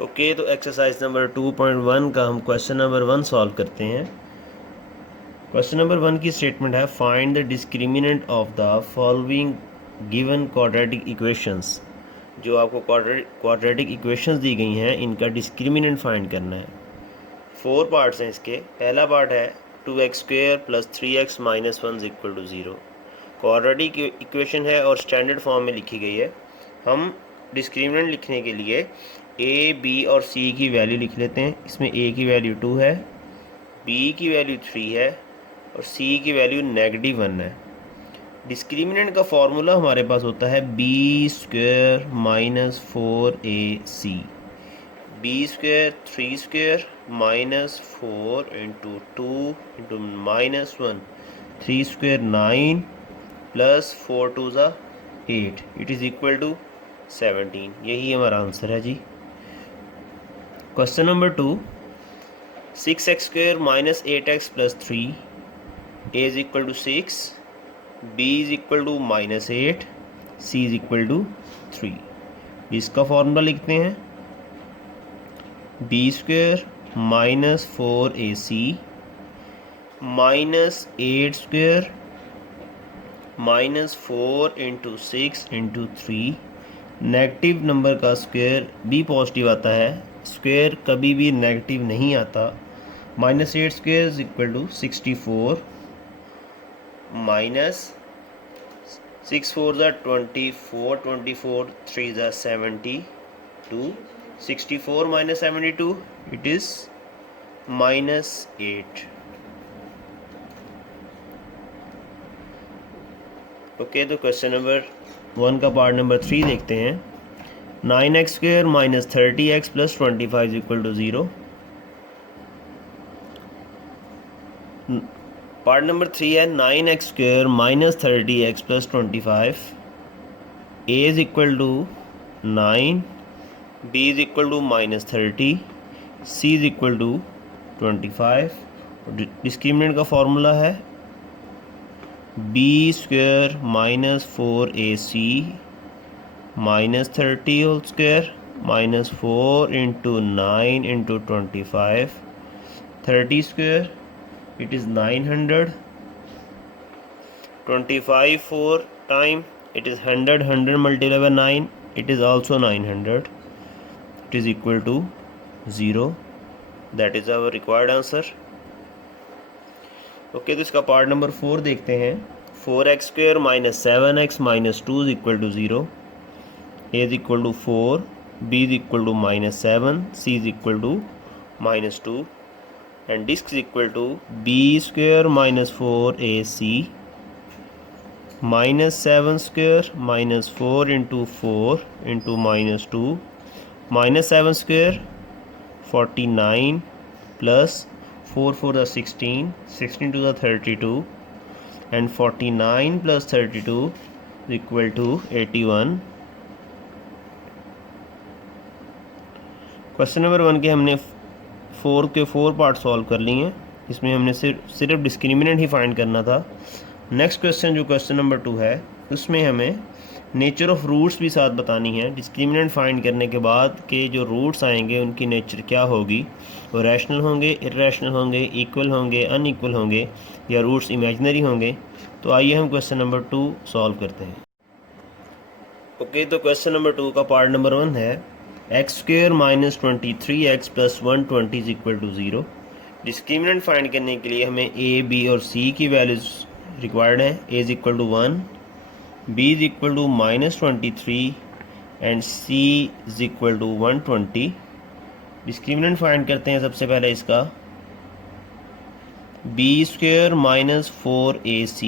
Okay, तो exercise number 2.1 का हम क्वेश्चन नंबर 1 सॉल्व करते हैं। क्वेश्चन नंबर 1 की स्टेटमेंट है find the discriminant of the following given quadratic equations. जो आपको क्वाड्रेटिक इक्वेशंस दी गई हैं, इनका डिस्क्रिमिनेंट फाइंड करना है। 4 पार्ट्स हैं इसके। पहला पार्ट है 2x² + 3x - 1 = 0। क्वाड्रेटिक इक्वेशन है और स्टैंडर्ड फॉर्म में लिखी गई है। हम डिस्क्रिमिनेंट लिखने के लिए ए, बी और सी की वैल्यू लिख लेते हैं। इसमें ए की वैल्यू 2 है, बी की वैल्यू 3 है और सी की वैल्यू -1 है। डिस्क्रिमिनेंट का फॉर्मूला हमारे पास होता है b² - 4ac। b² 3² -4 × 2 × -1 3² 9 + 4 2 8 it is equal to 17। यही हमारा आंसर है जी। Question number 2 6x² - 8x + 3 a is equal to 6, b is equal to -8, c is equal to 3। इसका फॉर्मूला लिखते हैं b² - 4ac -8² -4 × 6 × 3। नेगेटिव नंबर का स्क्वायर भी पॉजिटिव आता है, स्क्वायर कभी भी नेगेटिव नहीं आता। -8² = 64 -6 4 24 24 3 72 64 - 72 it is -8। ओके, तो क्वेश्चन नंबर 1 का पार्ट नंबर 3 देखते हैं। 9x² - 30x + 25 = 0। पार्ट नंबर 3 है 9x² - 30x + 25। a is equal to 9, b is equal to -30, c is equal to 25। Discriminant का फॉर्मूला है b² - 4ac -30 whole square -4 × 9 × 25 30 square it is 900, 25 4 time it is 100, 100 multiplied by 9 it is also 900, it is equal to 0। that is our required answer। Okay, तो इसका part number 4 देखते हैं। 4x² - 7x - 2 = 0। a is equal to 4, b is equal to -7, c is equal to -2 and this is equal to b² - 4ac -7² -4 × 4 × -2 -7² 49 plus 4 4 16, 16 2 32 and 49 plus 32 is equal to 81। Question number 1 के हमने 4 के 4 part solve कर लिए हैं। इसमें हमने सिर्फ discriminant ही find करना था। नेक्स्ट क्वेश्चन जो क्वेश्चन नंबर 2 है, उसमें हमें नेचर ऑफ रूट्स भी साथ बतानी है। डिस्क्रिमिनेंट फाइंड करने के बाद के जो रूट्स आएंगे उनकी नेचर क्या होगी, वो रैशनल होंगे, इरेशनल होंगे, इक्वल होंगे, अनइक्वल होंगे या रूट्स इमेजिनरी होंगे। तो आइए हम क्वेश्चन नंबर 2 सॉल्व करते हैं। ओके, तो क्वेश्चन नंबर 2 का पार्ट नंबर 1 है x² - 23x + 120 = 0। डिस्क्रिमिनेंट फाइंड करने के लिए हमें a, b और c की वैल्यूज रिक्वायर्ड है। a is equal to 1, b is equal to -23 and c is equal to 120। Discriminant find करते हैं सबसे पहले इसका b² - 4ac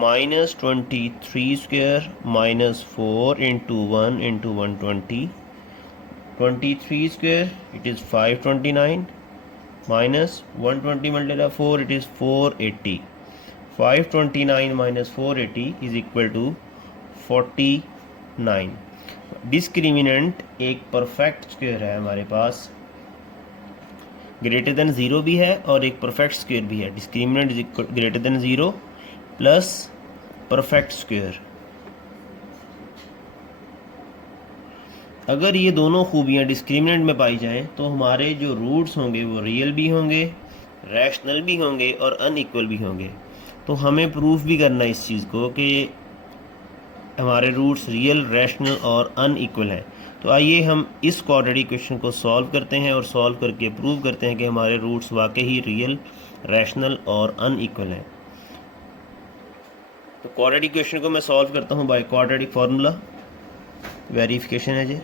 -23² -4 × 1 × 120 23² it is 529 -120 multiplied by 4 it is 480। 529 - 480 is equal to 49। Discriminant एक perfect square है हमारे पास, greater than 0 भी है और एक परफेक्ट स्क्वायर भी है। Discriminant is greater than 0 plus perfect square. अगर ये दोनों खूबियाँ डिस्क्रिमिनेंट में पाई जाएं तो हमारे जो रूट्स होंगे वो रियल भी होंगे, रैशनल भी होंगे और अनइक्वल भी होंगे। तो हमें प्रूफ भी करना है इस चीज़ को कि हमारे रूट्स रियल, रैशनल और अनइक्वल हैं। तो आइए हम इस क्वाड्रेटिक इक्वेशन को सॉल्व करते हैं और सॉल्व करके प्रूव करते हैं कि हमारे रूट्स वाकई ही रियल, रैशनल और अनइक्वल हैं। तो क्वाड्रेटिक इक्वेशन को मैं सॉल्व करता हूँ बाय क्वाड्रेटिक फार्मूला। वेरिफिकेशन है जी।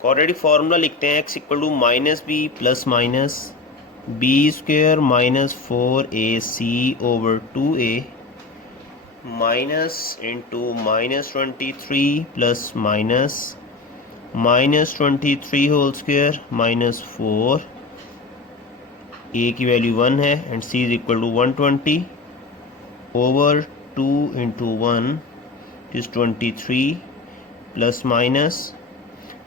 क्वाड्रेटिक फार्मूला लिखते हैं x equal to minus B plus minus B square minus 4ac over 2a minus into minus 23 plus minus minus 23 whole square minus 4, a की value 1 है and c is equal to 120 over 2 into 1 is 23 plus minus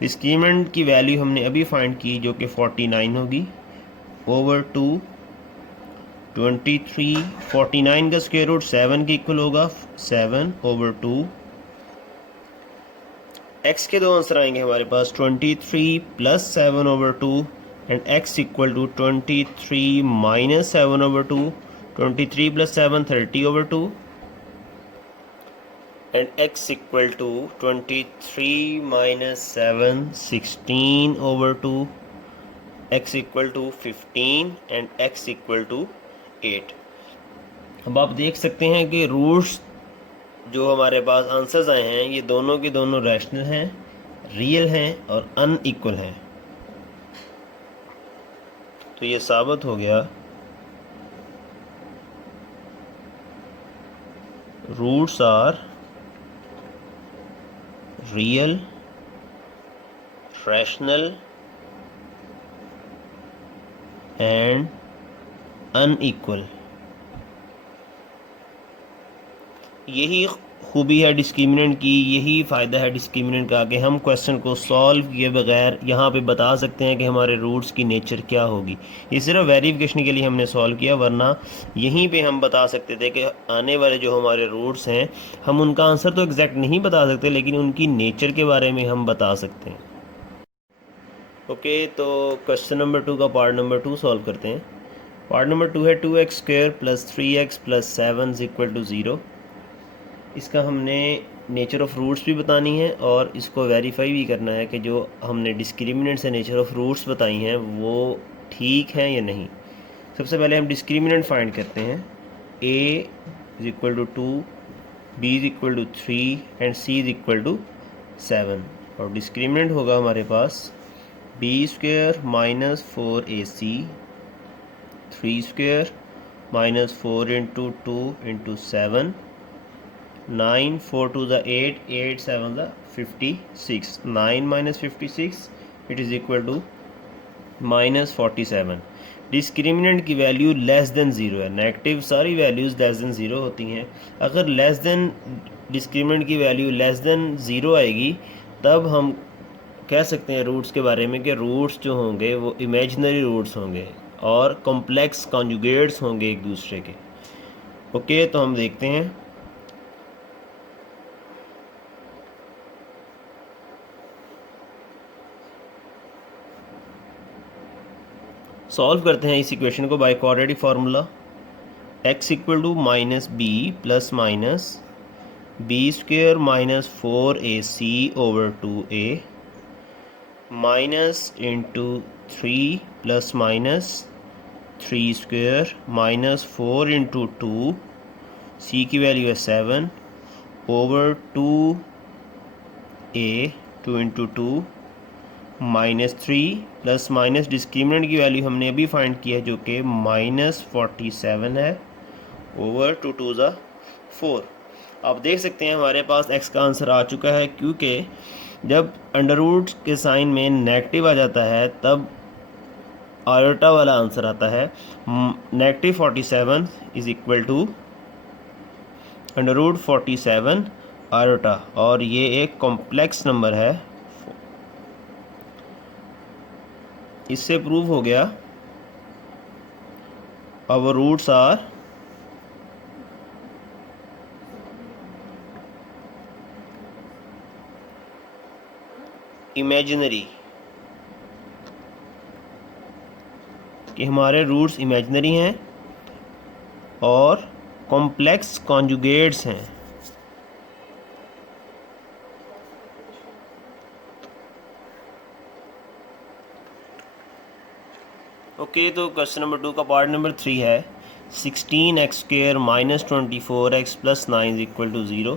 discriminant की value हमने अभी find की जो कि 49 होगी over 2 23 49 का स्क्वायर रूट 7 के इक्वल होगा 7 ओवर 2। x के दो आंसर आएंगे हमारे पास 23 plus 7 over 2 and x equal to 23 minus 7 over 2, 23 plus 7 30 over 2 and x equal to 23 minus 7 16 over 2, x equal to 15 and x equal to 8। अब आप देख सकते हैं कि रूट्स जो हमारे पास आंसर्स आए हैं ये दोनों के दोनों रैशनल हैं, रियल हैं और अनइक्वल हैं। तो ये साबित हो गया roots are real, rational and unequal. यही खूबी है डिस्क्रिमिनेंट की, यही फ़ायदा है डिस्क्रिमिनेंट का कि हम क्वेश्चन को सॉल्व किए बगैर यहाँ पे बता सकते हैं कि हमारे रूट्स की नेचर क्या होगी। ये सिर्फ वेरिफिकेशन के लिए हमने सॉल्व किया, वरना यहीं पे हम बता सकते थे कि आने वाले जो हमारे रूट्स हैं हम उनका आंसर तो एग्जैक्ट नहीं बता सकते लेकिन उनकी नेचर के बारे में हम बता सकते हैं। ओके, तो क्वेश्चन नंबर 2 का पार्ट नंबर 2 सॉल्व करते हैं। पार्ट नंबर 2 है 2x square plus 3x plus 7 is equal to 0। इसका हमने नेचर ऑफ़ रूट्स भी बतानी है और इसको वेरीफाई भी करना है कि जो हमने डिस्क्रिमिनेंट से नेचर ऑफ़ रूट्स बताई हैं वो ठीक हैं या नहीं। सबसे पहले हम डिस्क्रिमिनेंट फाइंड करते हैं। a is equal to 2, b is equal to 3 and c is equal to 7 और डिस्क्रिमिनेंट होगा हमारे पास b square minus 4ac 3 square minus 4 into 2 into 7 9 4 2 the 8 8 7 the 56 9 minus 56 it is equal to minus 47। Discriminant की value less than zero है, negative सारी values less than zero होती हैं। अगर लेस देन डिस्क्रिमिनेंट की वैल्यू लेस देन ज़ीरो आएगी तब हम कह सकते हैं रूट्स के बारे में कि रूट्स जो होंगे वो इमेजिनरी रूट्स होंगे और कॉम्प्लेक्स कॉन्जुगेट्स होंगे एक दूसरे के। ओके, तो हम देखते हैं। सॉल्व करते हैं इस इक्वेशन को by quadratic formula. x equal to minus B plus minus B square minus 4ac over 2a minus into 3 plus minus 3 square minus 4 into 2, c की वैल्यू है 7 over 2a 2 into 2 minus 3 plus minus discriminant की value हमने अभी find किया है जो कि minus 47 है ओवर 2 2 ज़ा 4। आप देख सकते हैं हमारे पास x का आंसर आ चुका है क्योंकि जब अंडर रूट के साइन में नेगेटिव आ जाता है तब आयोटा वाला आंसर आता है। Negative 47 is equal to under root 47 iota और ये एक कॉम्प्लेक्स नंबर है। इससे प्रूव हो गया आवर रूट्स आर इमेजिनरी, कि हमारे रूट्स इमेजिनरी हैं और कॉम्प्लेक्स कॉन्जुगेट्स हैं। ओके, तो क्वेश्चन नंबर 2 का पार्ट नंबर 3 है 16x² minus 24x plus 9 is equal to 0।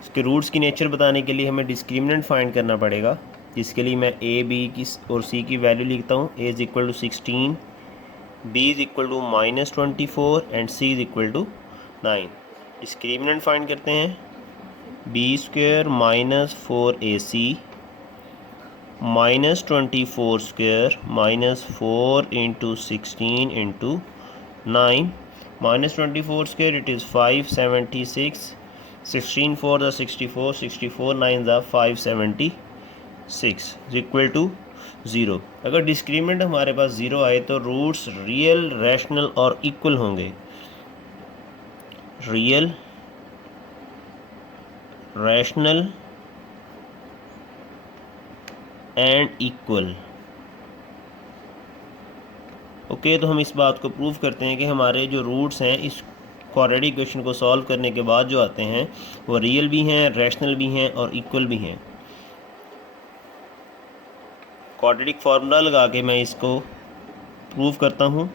इसके रूट्स की नेचर बताने के लिए हमें डिस्क्रिमिनेंट फाइंड करना पड़ेगा, जिसके लिए मैं a, b की और c की वैल्यू लिखता हूँ। a is equal to 16, b is equal to minus 24 and c is equal to 9। Discriminant find करते हैं। b² minus 4ac minus 24² minus 4 into 16 into 9 minus 24² it is 576, 16 4 the 64, 64 9 the 576 is equal to 0। अगर discriminant हमारे पास 0 आए तो roots real, rational और equal होंगे। Real, rational and equal. Okay, तो हम इस बात को प्रूव करते हैं कि हमारे जो रूट्स हैं इस क्वाड्रेटिक इक्वेशन को सॉल्व करने के बाद जो आते हैं वो रियल भी हैं, रैशनल भी हैं और इक्वल भी हैं। क्वाड्रेटिक फार्मूला लगा के मैं इसको प्रूव करता हूँ।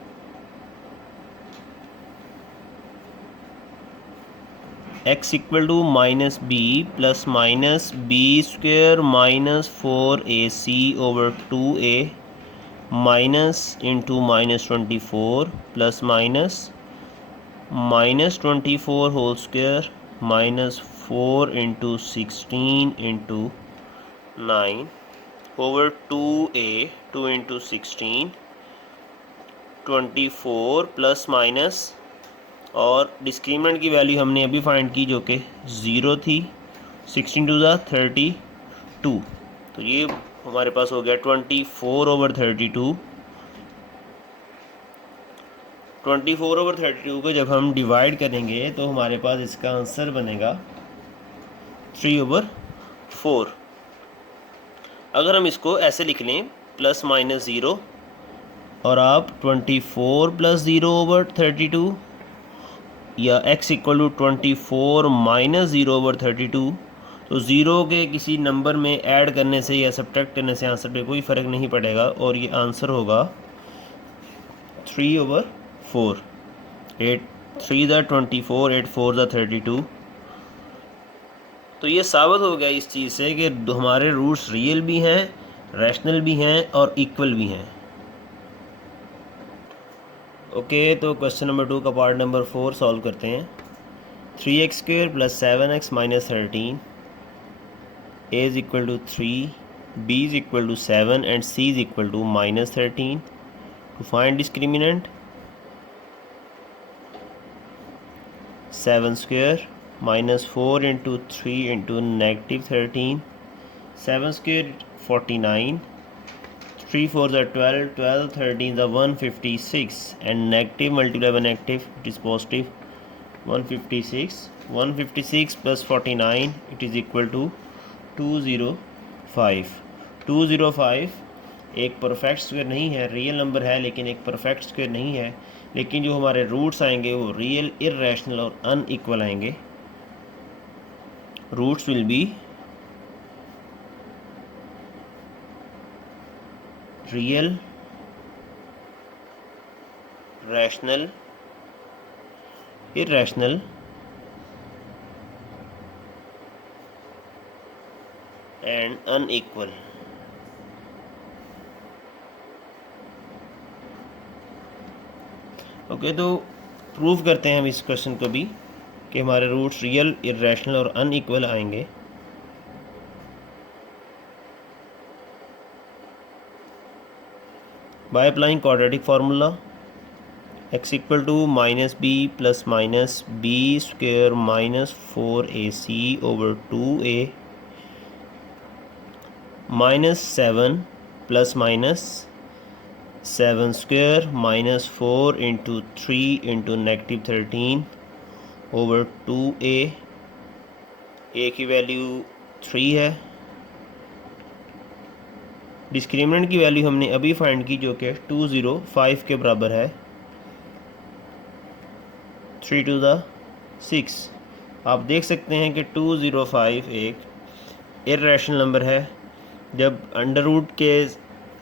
x equal to minus B plus minus b² minus 4ac over 2a minus into minus 24 plus minus minus 24 whole square minus 4 into 16 into 9 over 2a, 2 into 16 24 plus minus, और discriminant की value हमने अभी find की जो कि 0 थी, 16 to the 32। तो ये हमारे पास हो गया 24 ओवर 32। 24 ओवर 32 को जब हम डिवाइड करेंगे तो हमारे पास इसका आंसर बनेगा 3 ओवर 4। अगर हम इसको ऐसे लिख लें प्लस माइनस 0 और आप 24 प्लस 0 ओवर 32 या x equal to 24 minus 0 over 32, तो ज़ीरो के किसी नंबर में ऐड करने से या सब्ट्रैक्ट करने से आंसर पे कोई फ़र्क नहीं पड़ेगा और ये आंसर होगा 3 ओवर 4। 8 3 the 24, 8 4 the 32। तो ये साबित हो गया इस चीज़ से कि हमारे रूट्स रियल भी हैं, रैशनल भी हैं और इक्वल भी हैं। ओके, तो क्वेश्चन नंबर 2 का पार्ट नंबर 4 सॉल्व करते हैं। 3x² plus 7x minus 13, a is equal to 3, b is equal to 7 and c is equal to minus 13। To find discriminant 7² minus 4 into 3 into negative 13, 7² 49, 3 4 are 12, 12 13 are 156 and negative multiply by negative it is positive 156, 156 plus 49 it is equal to 205। 205 एक perfect square नहीं है, real number है लेकिन एक perfect square नहीं है, लेकिन जो हमारे रूट्स आएंगे वो रियल, इररेशनल और अनइक्वल आएंगे। Roots will be real, rational, irrational and unequal. Okay, तो प्रूव करते हैं हम इस क्वेश्चन को भी कि हमारे रूट्स रियल, इररेशनल और अनइक्वल आएंगे। By applying quadratic formula, x equal to minus b plus minus b² minus 4ac over 2a minus 7 plus minus 7² minus 4 into 3 into negative 13 over 2a, a की वैल्यू 3 है discriminant की value हमने अभी find की जो कि 205 के बराबर है, 3 टू द 6। आप देख सकते हैं कि 205 एक इर्रेशनल नंबर है। जब अंडर रूट के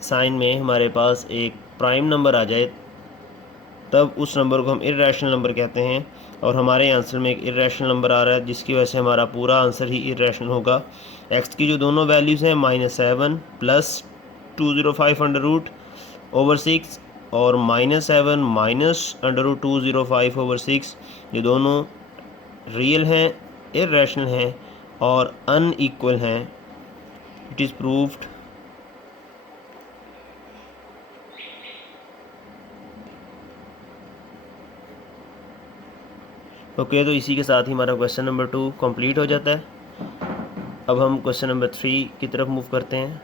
साइन में हमारे पास एक प्राइम नंबर आ जाए तब उस नंबर को हम इर्रेशनल नंबर कहते हैं, और हमारे आंसर में एक इर्रेशनल नंबर आ रहा है जिसकी वजह से हमारा पूरा आंसर ही इर्रेशनल होगा। एक्स की जो दोनों वैल्यूज़ हैं -7 प्लस 205 अंडर रूट ओवर 6 और -7 माइनस अंडर रूट 205 ओवर 6, ये दोनों रियल हैं, इर्रेशनल हैं और अनइक्वल हैं। It is proved. ओके, तो इसी के साथ ही हमारा क्वेश्चन नंबर 2 कंप्लीट हो जाता है। अब हम क्वेश्चन नंबर 3 की तरफ मूव करते हैं।